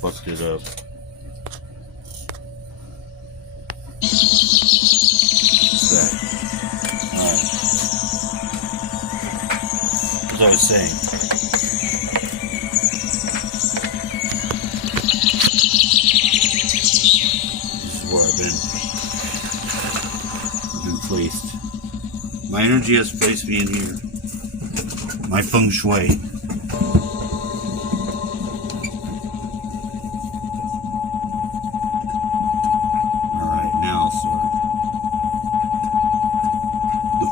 fucked it up. That. Alright. As I was saying. This is where I've been placed. My energy has placed me in here. My feng shui.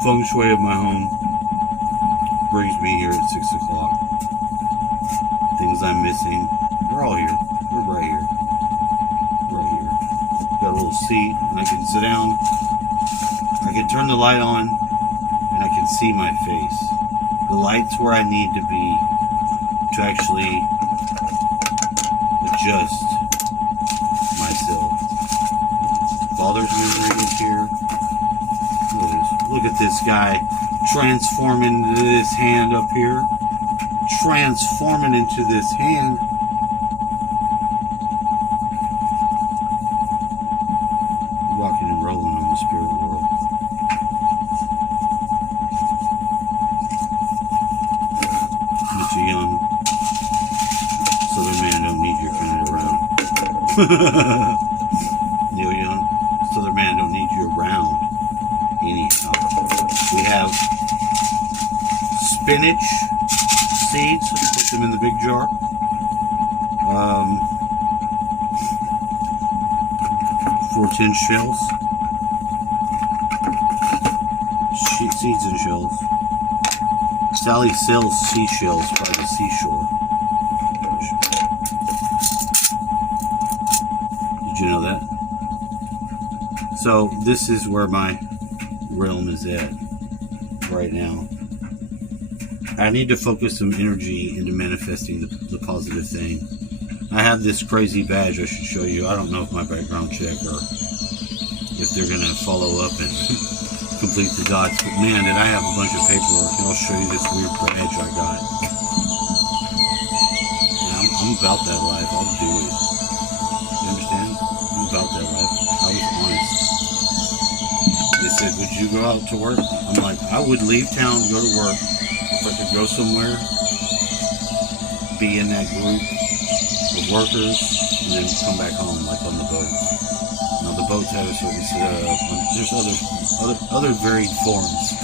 Feng shui of my home brings me here at 6 o'clock. Things I'm missing, they're all here. They're right here. Right here. Got a little seat, and I can sit down. I can turn the light on, and I can see my face. The light's where I need to be to actually adjust myself. Father's memory is here. Look at this guy transforming into this hand up here. Transforming into this hand. Rocking and rolling on the spirit world. Mr. Young, Southern man don't need your kind around. Neil Young, Southern man don't need you around. Anyhow, we have spinach seeds. Put them in the big jar. 410 shells. Seeds and shells. Sally sells seashells by the seashore. Did you know that? So this is where my realm is at right now. I need to focus some energy into manifesting the positive thing. I have this crazy badge I should show you. I don't know if my background check or if they're going to follow up and complete the dots, but man, did I have a bunch of paperwork, and I'll show you this weird badge I got. And I'm about that life. I'll do it. You understand? I'm about that life. I was honest. They said, would you go out to work? I'm like, I would leave town, go to work. If I could go somewhere, be in that group of workers, and then come back home, like on the boat. Now the boats have a certain setup. There's other varied forms.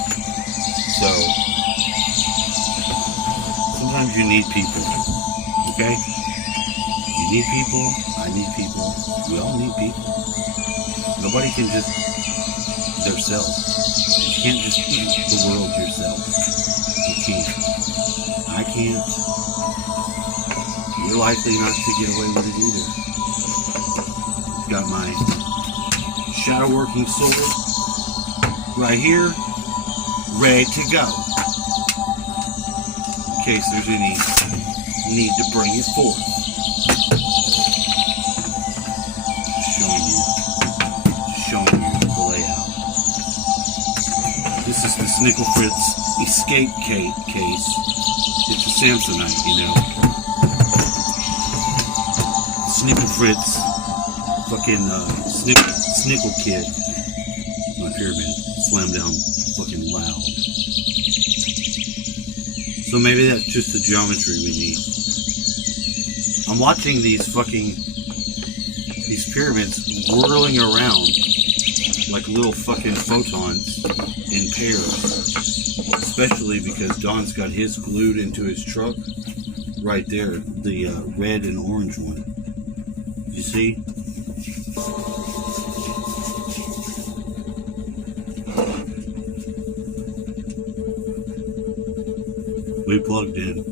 So sometimes you need people. Okay? You need people. I need people. We all need people. Nobody can just themselves. You can't just eat the world yourself. You can't. I can't. You're likely not to get away with it either. Got my shadow working sword right here, ready to go. In case there's any need to bring it forth. Showing you the layout. This is the Snickle Fritz escape case. It's a Samsonite, you know. Snickle Fritz fucking Snickle Kid. My pyramid slammed down fucking loud. So maybe that's just the geometry we need. I'm watching these pyramids whirling around like little fucking photons in pairs. Especially because Don's got his glued into his truck right there, the red and orange one. You see? We plugged in.